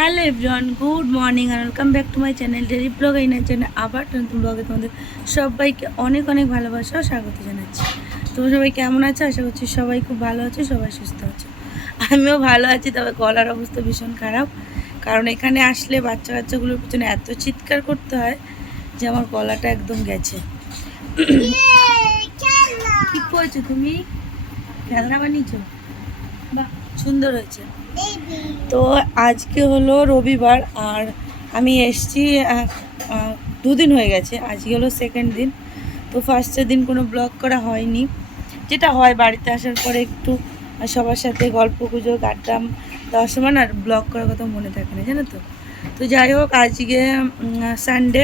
Hello everyone, good morning আর welcome back to my channel daily blog. এই না channel আবার নতুন ব্লগে তোমাদের সবাইকে অনেক অনেক ভালোবাসা ও স্বাগত জানাচ্ছি। তোমরা সবাই কেমন আছো? আশা করছি সবাই খুব ভালো আছো, সবাই সুস্থ আছো। আমিও ভালো আছি, তবে গলার অবস্থা ভীষণ খারাপ, কারণ এখানে আসলে বাচ্চা কাচ্চাগুলোর পিছনে এত চিৎকার করতে হয় যে আমার গলাটা একদম গেছে। কি করেছো তুমি? খেলনা বানিয়েছো? বাহ, সুন্দর হয়েছে। তো আজকে হলো রবিবার আর আমি এসছি, দুদিন হয়ে গেছে, আজকে হলো সেকেন্ড দিন। তো ফার্স্টের দিন কোনো ব্লগ করা হয়নি, যেটা হয় বাড়িতে আসার পরে একটু সবার সাথে গল্প গুজব আড্ডা দেওয়ার সময় না ব্লগ করার কথা মনে থাকে না, জানো তো। তো যাই হোক, আজকে সানডে,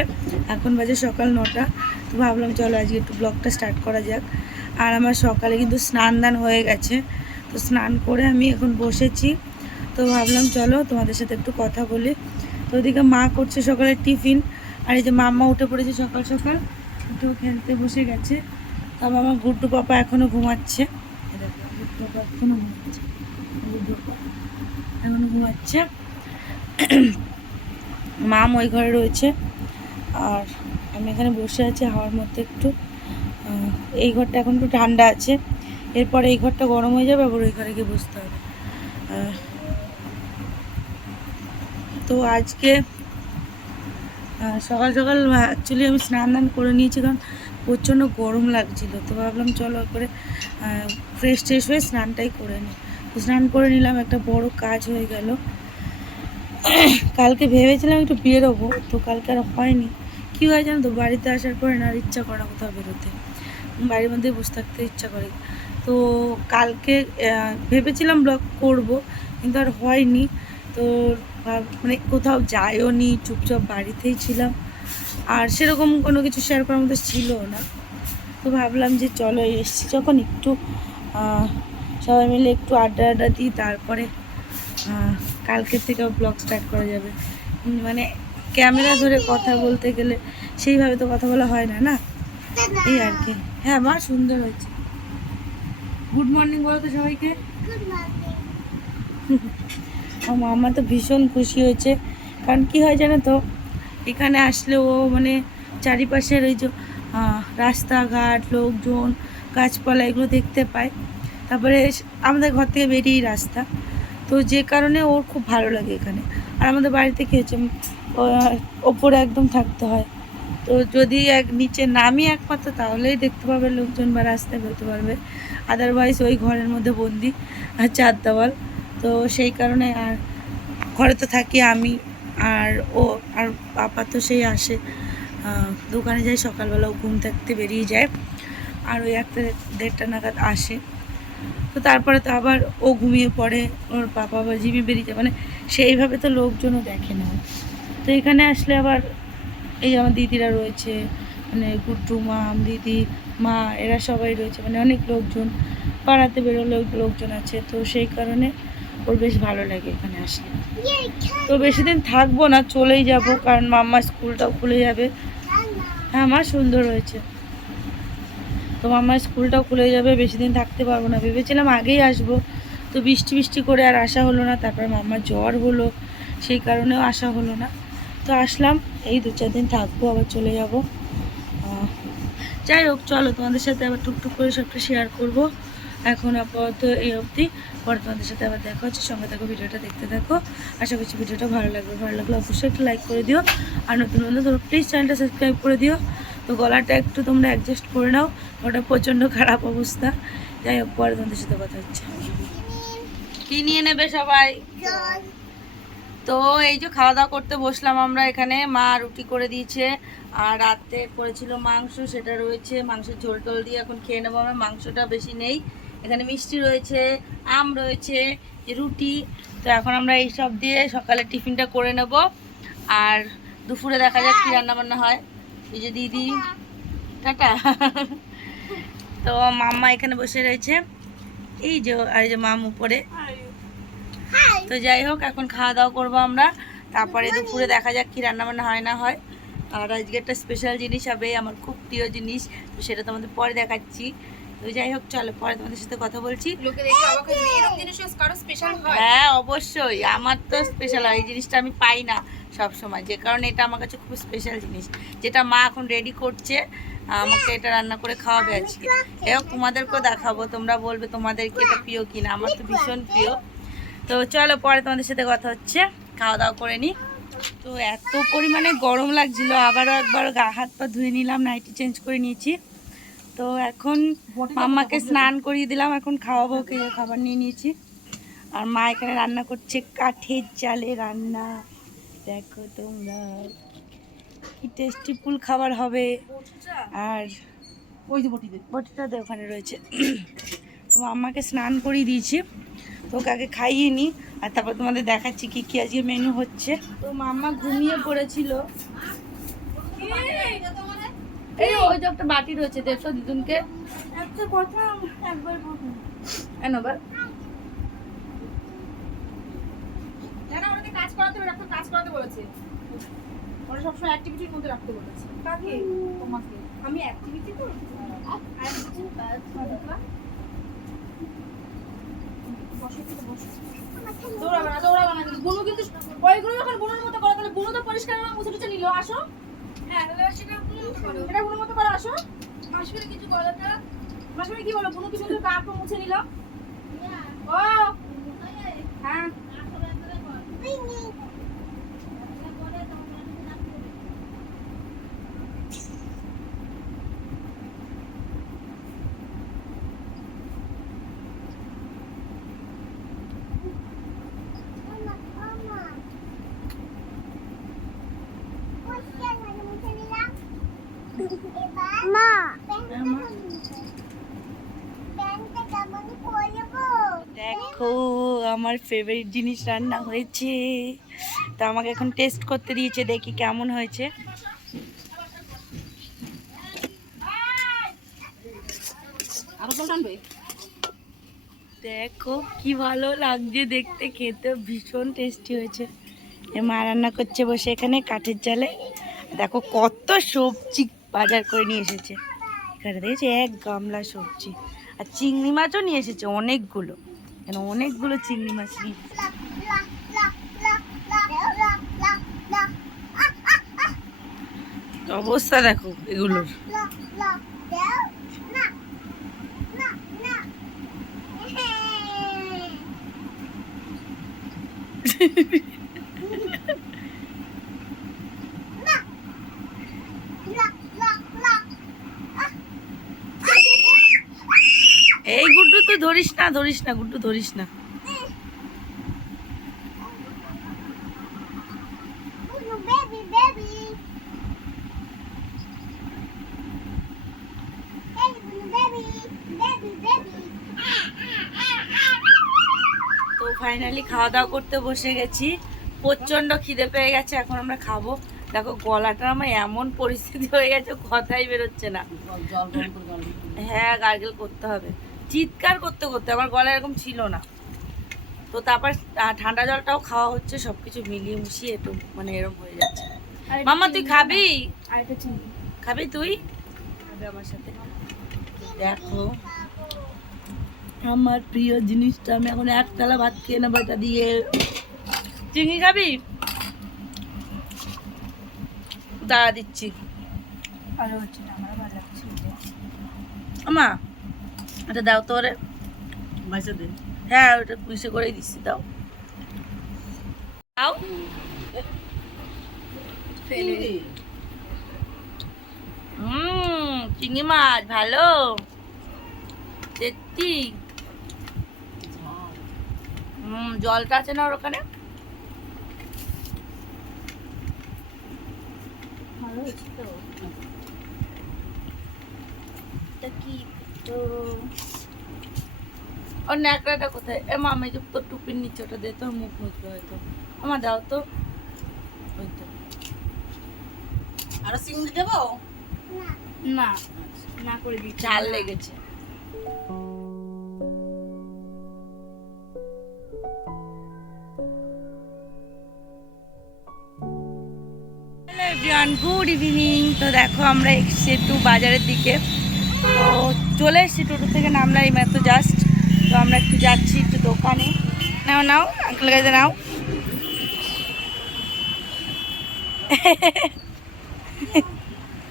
এখন বাজে সকাল 9টা। তো ভাবলাম চলো আজকে একটু ব্লগটা স্টার্ট করা যাক। আর আমার সকালে কিন্তু স্নান দান হয়ে গেছে, তো স্নান করে আমি এখন বসেছি। তো ভাবলাম চলো তোমাদের সাথে একটু কথা বলি। তো ওদিকে মা করছে সকালে টিফিন, আর এই যে মাম্মা উঠে পড়েছে সকাল সকাল, উঠেও খেলতে বসে গেছে। তবে আমার গুড্ডু পাপা এখনও ঘুমাচ্ছে। গুড্ডু পাপা এখনও ঘুমাচ্ছে, গুড্ডু পাপা এখন ঘুমাচ্ছে। মাম ওই ঘরে রয়েছে আর আমি এখানে বসে আছি হাওয়ার মধ্যে একটু। এই ঘরটা এখন একটু ঠান্ডা আছে, এরপরে এই ঘরটা গরম হয়ে যাবে, আবার ওই ঘরে গিয়ে বসতে হবে। তো আজকে সকাল সকাল অ্যাকচুয়ালি আমি স্নান দান করে নিয়েছি, কারণ প্রচণ্ড গরম লাগছিলো। তো ভাবলাম চলো করে ফ্রেশ ট্রেশ হয়ে স্নানটাই করে নিই। তো স্নান করে নিলাম, একটা বড় কাজ হয়ে গেল। কালকে ভেবেছিলাম একটু বেরোবো, তো কালকে আর হয়নি। কী হয় জানো তো, বাড়িতে আসার পরে না আর ইচ্ছা করে না কোথাও বেরোতে, বাড়ির মধ্যে বসে থাকতে ইচ্ছা করে। তো কালকে ভেবেছিলাম ব্লগ করব, কিন্তু আর হয়নি। তো মানে কোথাও যাইও নি, চুপচাপ বাড়িতেই ছিলাম, আর সেরকম কোনো কিছু শেয়ার করার মতো ছিল না। তো ভাবলাম যে চলো এসছি যখন, একটু সবাই মিলে একটু আড্ডা আড্ডা দিই, তারপরে কালকের থেকে ব্লগ স্টার্ট করা যাবে। মানে ক্যামেরা ধরে কথা বলতে গেলে সেইভাবে তো কথা বলা হয় না, না এই আর কি। হ্যাঁ মা, সুন্দর হয়েছে। গুড মর্নিং বলো তো সবাইকে। আমার মামা তো ভীষণ খুশি হয়েছে, কারণ কি হয় জানো তো, এখানে আসলে ও মানে চারিপাশের ওই যে রাস্তাঘাট, লোকজন, গাছপালা এগুলো দেখতে পায়। তারপরে আমাদের ঘর থেকে বেরিয়েই রাস্তা, তো যে কারণে ওর খুব ভালো লাগে এখানে। আর আমাদের বাড়িতে কী হচ্ছে, ওপরে একদম থাকতে হয়, তো যদি নিচে নামি একমাত্র তাহলেই দেখতে পাবে লোকজন বা রাস্তায় বেরোতে পারবে, আদারওয়াইজ ওই ঘরের মধ্যে বন্দি আর চার দেওয়াল। তো সেই কারণে আর ঘরে তো থাকি আমি আর ও, আর পাপা তো সেই আসে দোকানে যায় সকালবেলা, ও ঘুম থাকতে বেরিয়ে যায়, আর ওই 1টা 1:30 নাগাদ আসে। তো তারপরে তো আবার ও ঘুমিয়ে পড়ে, ওর পাপা আবার জিমে বেরিয়ে যায়, মানে সেইভাবে তো লোকজনও দেখে না। তো এখানে আসলে আবার এই আমার দিদিরা রয়েছে, মানে গুড্ডু মাম দিদি মা এরা সবাই রয়েছে, মানে অনেক লোকজন, পাড়াতে বেরোলে লোকজন আছে। তো সেই কারণে ওর বেশ ভালো লাগে এখানে আসলে। তো বেশি দিন থাকবো না, চলেই যাব, কারণ মাম্মার স্কুলটাও খুলে যাবে। হ্যাঁ মা, সুন্দর হয়েছে। তো মাম্মার স্কুলটাও খুলে যাবে, বেশি দিন থাকতে পারবো না। ভেবেছিলাম আগেই আসবো, তো বৃষ্টি বৃষ্টি করে আর আসা হলো না। তারপর মাম্মার জ্বর হলো, সেই কারণেও আসা হলো না। তো আসলাম, এই 2-4 দিন থাকবো, আবার চলে যাব। যাই হোক, চলো তোমাদের সাথে আবার টুকটুক করে সবটা শেয়ার করব। এখন আপাতত এই অবধি, পরে তোমাদের সাথে আবার দেখা হচ্ছে। সঙ্গে থাকো, ভিডিওটা দেখতে থাকো। আশা করছি ভিডিওটা ভালো লাগবে। ভালো লাগলে অবশ্যই একটু লাইক করে দিও, আর নতুন বন্ধু তোমরা প্লিজ চ্যানেলটা সাবস্ক্রাইব করে দিও। তো গলাটা একটু তোমরা অ্যাডজাস্ট করে নাও, ওটা প্রচণ্ড খারাপ অবস্থা। যাই হোক, পরে তোমাদের সাথে কথা হচ্ছে। কি নিয়ে নেবে সবাই? তো এই যে খাওয়া দাওয়া করতে বসলাম আমরা এখানে। মা রুটি করে দিয়েছে, আর রাতে করেছিল মাংস, সেটা রয়েছে। মাংসের ঝোল টোল দিয়ে এখন খেয়ে নেবো আমরা। মাংসটা বেশি নেই, এখানে মিষ্টি রয়েছে, আম রয়েছে, রুটি। তো এখন আমরা এই সব দিয়ে সকালে টিফিনটা করে নেব, আর দুপুরে দেখা যাক কী রান্নাবান্না হয়। এই যে দিদি, টাটা। তো মাম্মা এখানে বসে রয়েছে, এই যে, আর এই যে মাম উপরে। তো যাই হোক, এখন খাওয়া দাওয়া করবো আমরা, তারপরে দুপুরে দেখা যাক কি রান্নাবান্না হয় না হয়। আর আজকে একটা স্পেশাল জিনিস হবে, আমার খুব প্রিয় জিনিস, তো সেটা তোমাদের পরে দেখাচ্ছি। তো তো যাই হোক, চলো পরে তোমাদের সাথে কথা বলছি। লোকে দেখে অবাক হয়ে যাবে, এরকম জিনিসও কারো স্পেশাল হয়। হ্যাঁ অবশ্যই, আমার তো স্পেশাল হয়, এই জিনিসটা আমি পাই না সব সময়, যে কারণে এটা আমার কাছে খুব স্পেশাল জিনিস, যেটা মা এখন রেডি করছে, আমাকে এটা রান্না করে খাওয়াবে আজকে। যাই হোক, তোমাদেরকেও দেখাবো, তোমরা বলবে তোমাদেরকে এটা প্রিয় কিনা, আমার তো ভীষণ প্রিয়। তো চলো পরে তোমাদের সাথে কথা হচ্ছে, খাওয়া দাওয়া করে নিই। তো এত পরিমাণে গরম লাগছিল, আবারও একবার গা হাত পা ধুয়ে নিলাম, নাইটি চেঞ্জ করে নিয়েছি। তো এখন মাম্মাকে স্নান করিয়ে দিলাম, এখন খাওয়াবো, ওকে খাবার নিয়ে নিয়েছি। আর মা এখানে রান্না করছে কাঠের জালে রান্না, দেখো তোমরা কি টেস্টি ফুল খাবার হবে। আর ওই যে বটিটা ওখানে রয়েছে। তো মাম্মাকে স্নান করিয়ে দিয়েছি, তো ওকে আগে খাইয়ে নিই, আর তারপর তোমাদের দেখাচ্ছি কি কি আজকে মেনু হচ্ছে। তো মাম্মা ঘুমিয়ে পড়েছিল, এই ওই যে একটা বাটি রয়েছে, দেখো দিদুনকে একটা কথা একবার এনবার জানা ওনাকে কাজ করাতে হবে, ডাক্তার কাজ করাতে বলেছে। ওরা সবসময় অ্যাক্টিভিটির মধ্যে রাখতে বলেছে। কাকে? তোমাকে। আমি অ্যাক্টিভিটি তো দৌড়াবে না কিন্তু বুনু কিন্তু ওইগুলো যখন বুনুর মতো করে তাহলে বুনু তো পরিষ্কার মুছে টুছে নিল। আসো, হ্যাঁ তাহলে সেটা বুনুর মতো করে আসো। মাসুরি কিছু বলো তো, মাসুরি কি বলো? বুনু কি সুন্দর কাপড় মুছে নিল। ও হ্যাঁ দেখো আমার ফেভারিট জিনিস রান্না হয়েছে, তো আমাকে এখন টেস্ট করতে দিয়েছে, দেখি কেমন হয়েছে। দেখো কি ভালো লাগছে দেখতে, খেতে ভীষণ টেস্টি হয়েছে। এ মা রান্না করছে বসে এখানে কাঠের জালে, দেখো কত সবজি বাজার করে নিয়ে এসেছে, এখানে দেখেছি এক গামলা সবজি, আর চিংড়ি মাছও নিয়ে এসেছে অনেকগুলো, কেন অনেকগুলো চিংড়ি মাছ নিয়ে অবস্থা দেখো এগুলোর। এই গুড্ডু তুই ধরিস না, ধরিস না গুড্ডু, ধরিস না। তো ফাইনালি খাওয়া দাওয়া করতে বসে গেছি, প্রচণ্ড খিদে পেয়ে গেছে, এখন আমরা খাবো। দেখো গলাটা আমার এমন পরিস্থিতি হয়ে গেছে, কথাই বেরোচ্ছে না। হ্যাঁ গার্গেল করতে হবে, চিৎকার করতে করতে, আমার গলা এরকম ছিল না। তো তারপর ঠান্ডা জলটাও খাওয়া হচ্ছে, সব কিছু মিলিয়ে মিশিয়ে একটু মানে এরকম হয়ে যাচ্ছে। মামা তুই খাবি? খাবি তুই? খাবে আমার সাথে। দেখো আমার প্রিয় জিনিসটা, আমি এখন এক থালা ভাত খেয়ে নেবো এটা দিয়ে। চিংড়ি খাবি? দাঁড়া দিচ্ছি। ভালো হচ্ছে না, আমার ভালো লাগছে। আমা এটা দাও তো, ওরে মাইসে দে। হ্যাঁ ওটা পুষে করেই দিচ্ছি, দাও দাও। চিংড়ি মাছ ভালো সত্যি। জলটা আছে না ওর ওখানে, ভালো হয়েছে তো। এটা কি তো ওর ন্যাকড়াটা কোথায়? এ মামি যে তোর টুপির নিচে ওটা দে, তোর মুখ মুছবে হয়তো। আমার দাও তো, ওই তো। আরো চিংড়ি দেবো না, না করে দিই, ঝাল লেগেছে। Hello everyone, good evening. তো দেখো আমরা এসেছি একটু বাজারের দিকে, তো চলে এসেছি, টোটো থেকে নামলাম এই মাত্র জাস্ট। তো আমরা একটু যাচ্ছি একটু দোকানে। নাও নাও আঙ্কেল কাছে নাও।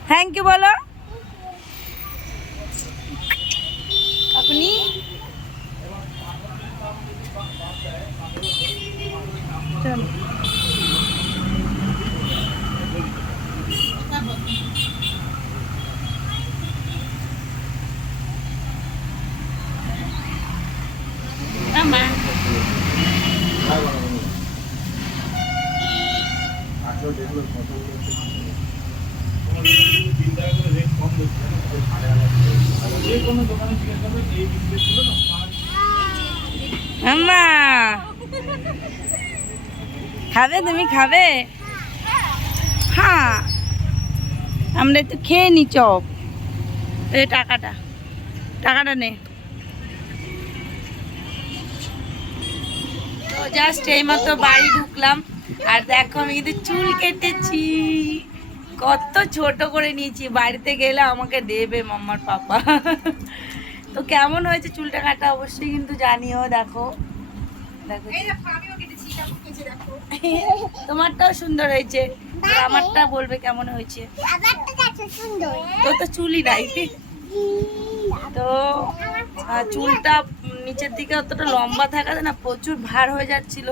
থ্যাংক ইউ বলো আপনি। চলো আম্মা খাবে, তুমি খাবে? হ্যাঁ আমরা একটু খেয়ে নি চপ। এই টাকাটা নে। তো জাস্ট এইমাত্র বাড়ি ঢুকলাম, আর দেখো আমি কিন্তু চুল কেটেছি, কত ছোট করে নিয়েছি। বাড়িতে গেলে আমাকে দেবে মাম্মার পাপা। তো কেমন হয়েছে চুলটা কাটা অবশ্যই কিন্তু জানিও। দেখো দেখো তোমারটাও সুন্দর হয়েছে, আমারটা বলবে কেমন হয়েছে। তোর তো চুলই নাই। তো চুলটা নিচের দিকে অতটা লম্বা থাকাতে না প্রচুর ভার হয়ে যাচ্ছিল,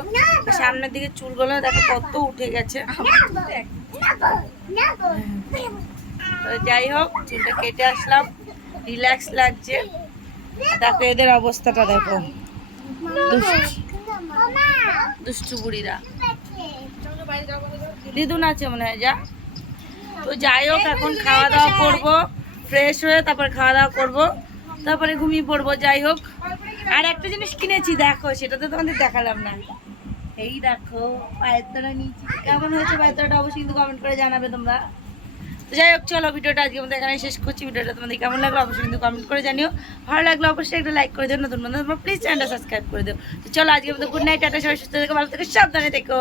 সামনের দিকে চুলগুলো দেখো কত উঠে গেছে। তো যাই হোক চুলটা কেটে আসলাম, রিল্যাক্স লাগছে। দেখো এদের অবস্থাটা দেখো, দুষ্টু বুড়িরা। দিদুন আছে মনে হয়, যা। তো যাই হোক এখন খাওয়া দাওয়া করবো, ফ্রেশ হয়ে তারপরে খাওয়া দাওয়া করবো, তারপরে ঘুমিয়ে পড়বো। যাই হোক আর একটা জিনিস কিনেছি দেখো, সেটা তো তোমাদের দেখালাম না। এই দেখো পায়ের তলা নিয়েছি, কেমন হয়েছে পায়ের তলাটা অবশ্যই কিন্তু কমেন্ট করে জানাবে তোমরা। তো যাই হোক চলো ভিডিওটা আজকে আমাদের এখানে শেষ করছি। ভিডিওটা তোমাদের কেমন লাগলো অবশ্যই কিন্তু কমেন্ট করে জানিও। ভালো লাগলো অবশ্যই একটা লাইক করে দিও, নতুন বন্ধু তোমরা প্লিজ চ্যানেলটা সাবস্ক্রাইব করে দিও। তো চলো আজকে আমাদের গুড নাইট, টাটা, সবাই সুস্থ থেকো, ভালো থেকো, সাবধানে থেকো।